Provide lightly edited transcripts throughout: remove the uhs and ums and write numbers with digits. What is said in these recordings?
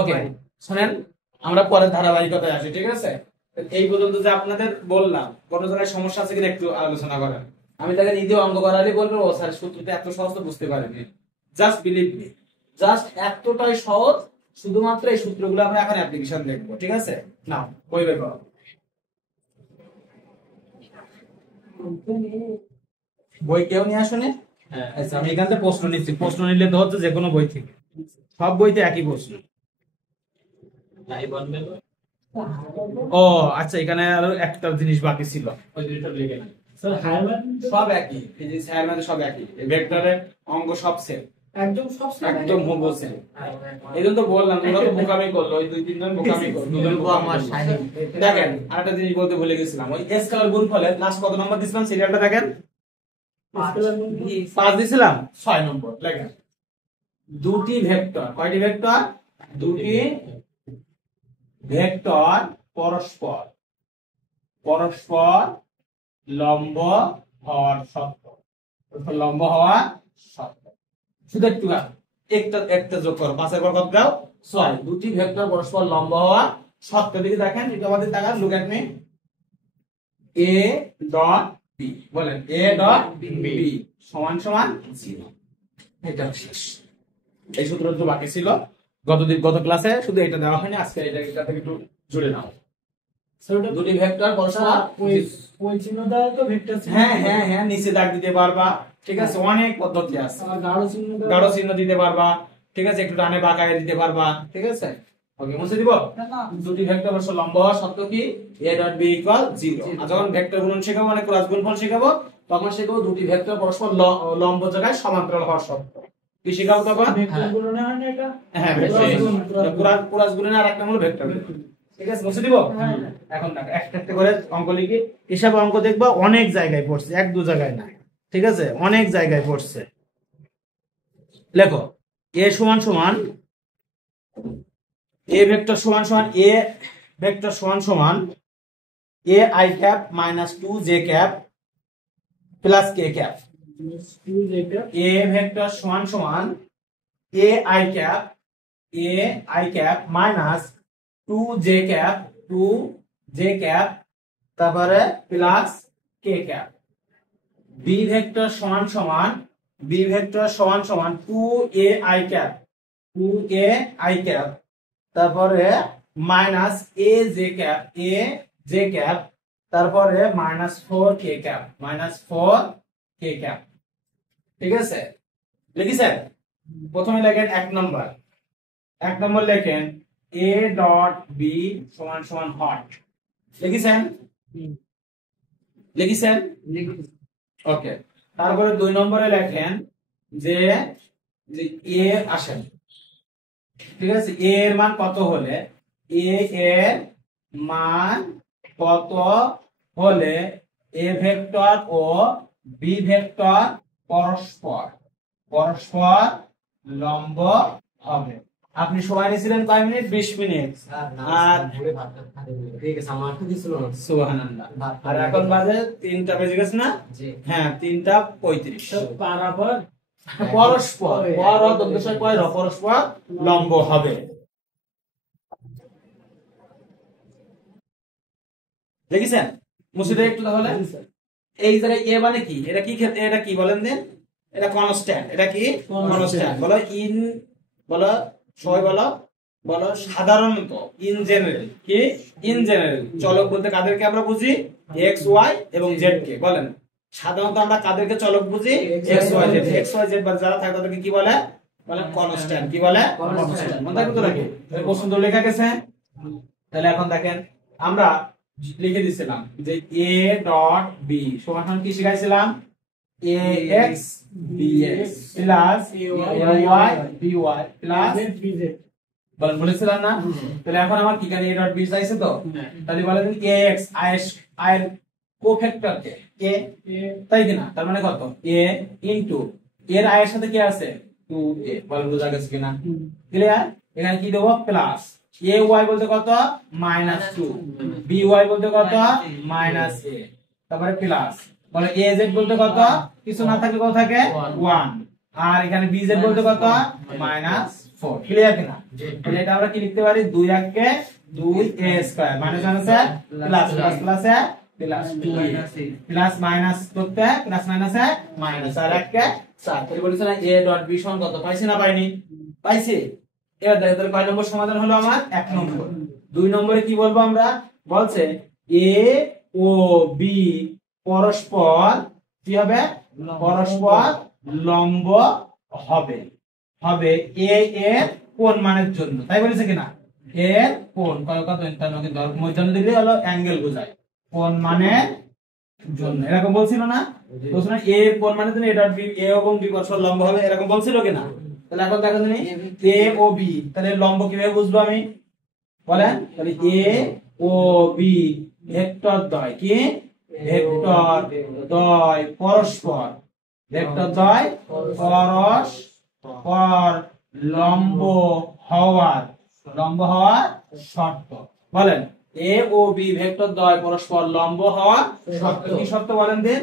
ওকে শুনেন, আমরা পরের ধারাবাহিকতায় আসি, ঠিক আছে? এই পর্যন্ত যে আপনাদের বললাম, কোন জায়গায় সমস্যা আছে কিনা একটু আলোচনা করেন। আমি তাকে দ্বিতীয় অঙ্ক করালে বলবো ও স্যার সূত্রটা এত সহজ তো বুঝতে পারিনি। জাস্ট বিলিভ মি, জাস্ট এতটাই সহজ। শুধুমাত্র এই সূত্রগুলো আমরা এখন অ্যাপ্লিকেশন দেখবো, ঠিক আছে? নাও বই বের করো। বই কেউ নিয়ে আসুনি? আচ্ছা, আমি এখান থেকে প্রশ্ন নিচ্ছি। প্রশ্ন নিলে তো হচ্ছে যে কোনো বই থেকে, সব বইতে একই প্রশ্ন। ও আচ্ছা, এখানে আরো একটা জিনিস বাকি ছিল, ওই জিনিসটা লিখে নেন স্যার। হায়ারম্যান সব একই, ফিজিক্স হায়ারম্যান সব একই, ভেক্টরের অঙ্ক সব সেম, একদম হুবহু সেম। এইজন্য তো বললাম তোমরা তো বোকামি করলো, ওই দুই তিনজন বোকামি করলো, দুজন বোকামি করলো। দেখেন আরেকটা জিনিস বলতে ভুলে গেছিলাম, ওই স্কেলার গুণফলের লাস্ট কত নম্বর দিছিলাম সিরিয়ালটা দেখেন। 5 দিছিলাম, 6 নম্বর লেখেন। দুটি ভেক্টর, কয়টি ভেক্টর? দুটি ভেক্টর পরস্পর পরস্পর লম্ব হওয়ার শর্ত, লম্ব হওয়া শর্ত। শুধু একটু একটা একটা যোগ করো, 5 এর পর কত দাও? 6। দুটি ভেক্টর পরস্পর লম্ব হওয়া শর্ত দিকে দেখেন, এটা আমাদের তাকান, look at me. a dot b, বলেন a ডট b সমান সমান 0। এটা শেষ। এই সূত্রটা তো বাকি ছিল গত ক্লাসে, শুধু এটা দেওয়া হয়নি, আজকে এটা থেকে একটু জুড়ে নাও। দুটি ভেক্টর পরস্পর, ওই চিহ্ন দ্বারা তো ভেক্টর চিহ্ন, হ্যাঁ হ্যাঁ হ্যাঁ, নিচে দাগ দিতে পারবা, ঠিক আছে? অনেক পদ্ধতি আছে। গাঢ় চিহ্ন দিতে পারবা, ঠিক আছে? একটু ডানে বাঁকায় দিতে পারবা, ঠিক আছে? ওকে, মুছে দিব। দুটি ভেক্টর পরস্পর লম্ব হওয়ার শর্ত কি? a dot b equal 0। আর যখন ভেক্টর গুণন শেখাবো, মানে ক্রস গুণফল শেখাবো, তখন শেখাবো দুটি ভেক্টর পরস্পর লম্ব জায়গায় সমান্তরাল হওয়ার শর্ত। কি শেখাবো তখন? ভেক্টর গুণনে হয় না এটা? হ্যাঁ, ক্রস গুণনে আর একটা হলো ভেক্টর। ঠিক আছে, মুছে দিব। এখন দেখো একটা একটা করে অঙ্ক লিখি। এসব অঙ্ক দেখবা অনেক জায়গায় পড়ছে, এক দু জায়গায় না, ঠিক আছে? অনেক জায়গায় পড়ছে। লেখো a সমান সমান, a ভেক্টর সমান সমান, a ভেক্টর সমান সমান a I cap minus 2 j cap plus k cap. a vector সমান সমান a I cap minus 2 j cap তারপরে plus k cap. b vector সমান সমান 2 a I ক্যাপ তারপরে মাইনাস a j ক্যাপ তারপরে minus 4 k cap. ঠিক আছে, লিখেছেন? প্রথমে লেখেন এক নম্বর লেখেন a ডট b সমান সমান হট। লিখেছেন? ওকে। তারপরে 2 নম্বরে লেখেন যে a আসেন, ঠিক আছে? a এর মান কত হলে, a এর মান কত হলে a ভেক্টর ও b ভেক্টর পরস্পর লম্ব হবে। আপনি সময় নিয়েছিলেন কয় মিনিট? 20 মিনিট। আর সুবহানাল্লাহ, আর এখন বাজে 3টা বেজে গেছে না? হ্যাঁ, 3:35। পরস্পর পরস্পর লম্ব হবে। দেখেছেন? মুছে দেয় একটু তাহলে। এই জায়গায় এ মানে কি? এটা কি বলেন দেন? এটা কনস্ট্যান্ট। এটা কি? কনস্ট্যান্ট। বলো ইন, বলো সবাই বলো সাধারণত, ইন জেনারেল। কি? In general. চলক বলতে কাদেরকে আমরা বুঝি? এক্স ওয়াই এবং জেড কে। বলেন সাধারণত আমরা কাদেরকে চলক বুঝি? এক্স ওয়াই জেড বা যারা থাকে তাদেরকে কি বলে? কনস্ট্যান্ট। কি বলে? কনস্ট্যান্ট। মনে থাকবে তো নাকি? প্রশ্ন তো লেখা গেছে। তাহলে এখন দেখেন, আমরা লিখে দিছিলাম যে a ডট b সমান কি শিখাইছিলাম? ax bx plus ay by plus bz বলেছিলাম না? তাহলে এখন আমার কি জানি a ডট b চাইছে তো, তাহলে বলেন ax i এর কোফ্যাক্টর কে a, তাই কি না? তার মানে কত? a ইনটু এর i এর সাথে কি আছে? 2a। বলেন বোঝা গেছে কিনা? ক্লিয়ার? এখানে কি দেব? প্লাস ay বলতে কত? -2, by বলতে কত? -a, তারপরে প্লাস বলে az বলতে কত? কিছু না থাকলে কত থাকে? 1, আর এখানে bz বলতে কত? -4। 4 ক্লিয়ার কিনা তাহলে এটা আমরা কি লিখতে পারি 2 1 2 a স্কয়ার মাইনাস আছে প্লাস প্লাস প্লাস এ প্লাস 2 প্লাস মাইনাস করতে প্লাস মাইনাস এ মাইনাস আর 1 কে 4 তাহলে বলেছে না a ডট b সমান কত পাইছি না পাইনি পাইছি এবার দেখো তাহলে কয় নম্বর সমাধান হলো আমার 1 নম্বর 2 নম্বরে কি বলবো আমরা বলছে a ও b পরস্পর কি হবে পরস্পর লম্ব হবে হবে a এর কোণ মানের জন্য তাই বলেছে কিনা এর কোণ কত 51 কিন্তু মধ্যম ডিগ্রি হলো অ্যাঙ্গেল বোঝায় কোণ মানের জন্য এরকম বলছিল না বলছিল না a এর কোণ মানের জন্য a ডট b a এবং b পরস্পর লম্ব হবে এরকম বলছিল কিনা তাহলে এখন দেখো তুমি a ও b তাহলে লম্ব কিভাবে বুঝবো আমি বলেন তাহলে a ও b ভেক্টর দ্বয় কি ভেক্টর দ্বয় পরস্পর ভেক্টর দ্বয় পরস্পর লম্ব হওয়ার শর্ত বলেন a ও b ভেক্টর দ্বয় পরস্পর লম্ব হওয়ার শর্ত কি শর্ত বলেন দেন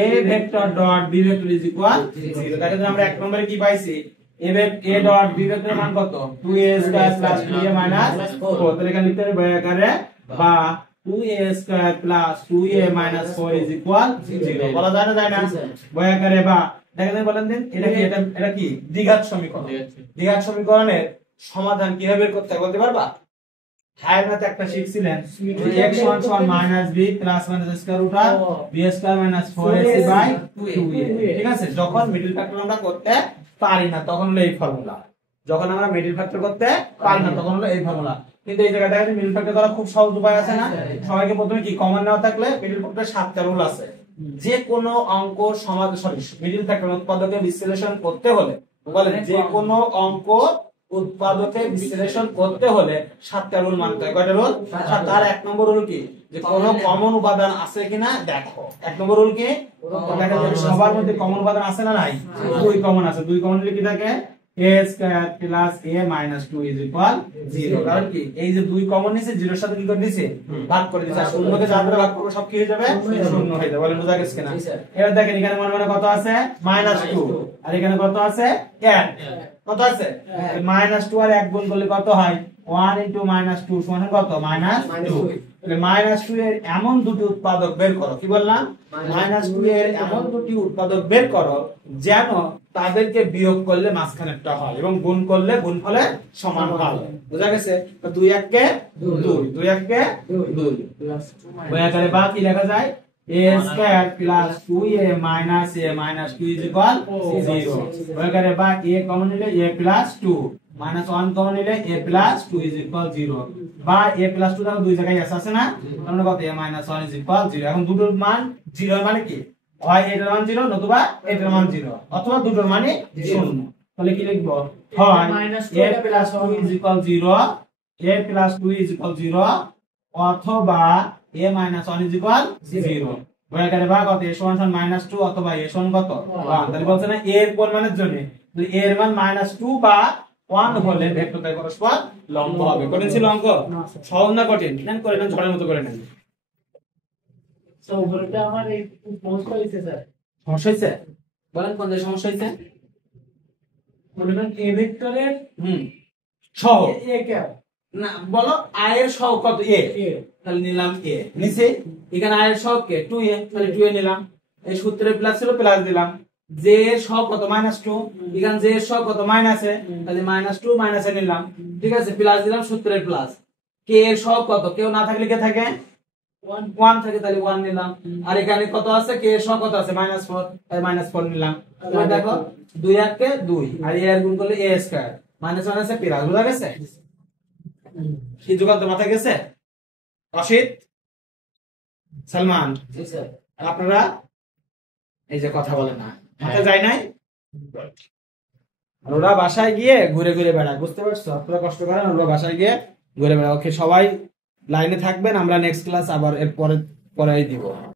a vector dot b vector is equal 0 তাহলে আমরা এক নম্বরে কি পাইছি a ডট b ভেক্টরের মান কত 2a square plus 2a minus 4 তাহলে এখানে লিখতে হবে বই আকারে বা 2a square plus 2a minus 4 is equal 0 বলা যায় না বই আকারে বা দেখেন বলেন দিন এটা কি দ্বিঘাত সমীকরণ দ্বিঘাত সমীকরণের সমাধান কিভাবে বের করতে বলতে পারবা হায়ার ম্যাথ একটা শিখছিলেন x minus b plus minus square root of b square minus 4ac by 2a ঠিক আছে যখন মিডল ফ্যাক্টর আমরা করতে পারি না তখন হলো এই ফর্মুলা যখন আমরা মিডল ফ্যাক্টর করতে পারি না তখন হলো এই ফর্মুলা কিন্তু এই জায়গায় দেখেন মিডল ফ্যাক্টর করা খুব সহজ উপায় আছে না সবাইকে প্রথমে কি কমন নেওয়া থাকলে মিডল ফ্যাক্টর 7টা রুল আছে যে কোনো অঙ্ক সমাধান মিডল ফ্যাক্টর উৎপাদকে বিশ্লেষণ করতে হলে বলেন যে কোনো অঙ্ক উৎপাদকে বিশ্লেষণ করতে হলে 7টা রুল মানতে হয় কয়টা রুল 7 তার এক নম্বর রুল কি যে কোনো কমন উপাদান আছে কিনা দেখো এক নম্বর রুল কি দেখা যায় সবার মধ্যে কমন উপাদান আছে না নাই দুই কমন আছে দুই কমন কি থাকে a square plus a minus 2 is equal 0 কারণ কি এই যে দুই কমন নিছে 0 এর সাথে কি করে দিয়েছে ভাগ করে দিয়েছে আর শূন্যকে যা করে ভাগ করব সব কি হয়ে যাবে শূন্য হয়ে যাবে বলেন বুঝা গেছে কিনা এবার দেখেন এখানে মনে কত আছে -2 আর এখানে কত আছে 1 কত আছে -2 আর 1 গুণ করলে কত হয় 1 * -2 সমান কত -2 তাহলে -2 এর এমন দুটি উৎপাদক বের করো কি বললাম -2 এর এমন দুটি উৎপাদক বের করো যেন তাদেরকে বিয়োগ করলে মাঝখানেরটা হয় এবং গুণ করলে গুণফলে সমান হয় বুঝা গেছে তো 2 1 কে 2 2 1 কে 2 বই আকারে বা কি লেখা যায় a square plus 2a minus a minus 2 is equal 0 বই আকারে বা a কমন নিলে a প্লাস 2 মাইনাস 1 কমন নিলে a প্লাস 2 ইজ ইকুয়াল 0 বা a প্লাস 2 দেখো দুই জায়গায় আছে না তাহলে কত a মাইনাস 1 ইজ ইকুয়াল 0 এখন দুটোর মান 0 মানে কি হয় এটার মান 0 নতুবা এটার মান 0 অথবা দুটোর মানে 0 তাহলে কি লিখব হয় a plus 2 is equal 0 a plus 2 is equal 0 অথবা a মাইনাস 1 ইজ ইকুয়াল 0 বই আকারে ভাগ কত a সমান -2 অথবা a সমান কত 1 তাহলে বলছে না a এর কোণ মানের জন্য যদি a এর মান -2 বা 1 হলে ভেক্টর দ্বয় পরস্পর লম্ব হবে কঠিন ছিল অঙ্ক সহজ না কঠিন নেন করে নেন ঝড়ের মতো করে নেন তো উপরেটা আমার এই সমস্যা হইছে স্যার সমস্যা হইছে বলেন কোন যে সমস্যা হইছে বলেন a ভেক্টরের সহ a ক্যাপ না বলো i এর সহ কত a তাহলে নিলাম a নিচে এখানে i এর সহ কে 2a তাহলে 2a নিলাম এই সূত্রে প্লাস ছিল প্লাস দিলাম j এর সহ কত -2 এখানে j এর সহ কত মাইনাস এ তাহলে -2 মাইনাস এ নিলাম ঠিক আছে প্লাস দিলাম সূত্রের প্লাস k এর সহ কত কেউ না থাকলে কে থাকে 1 থাকে তাহলে 1 নিলাম আর এখানে কত আছে k এর সহ কত আছে -4 তাই -4 নিলাম তাহলে দেখো 2 1 কে 2 আর a এর গুণ করলে a স্কয়ার -1 আছে প্লাস বুঝা গেছে কি যুগান্ত মাথায় গেছে অসিত সালমান জি স্যার আপনারা এই যে কথা বলেন না মাথায় যায় নাই আর ওরা বাসায় গিয়ে ঘুরে ঘুরে বেড়ায় বুঝতে পারছো আপনারা কষ্ট করেন ওরা বাসায় গিয়ে ঘুরে বেড়ায় ওকে সবাই লাইনে থাকবেন আমরা নেক্সট ক্লাস আবার এর পরে দিব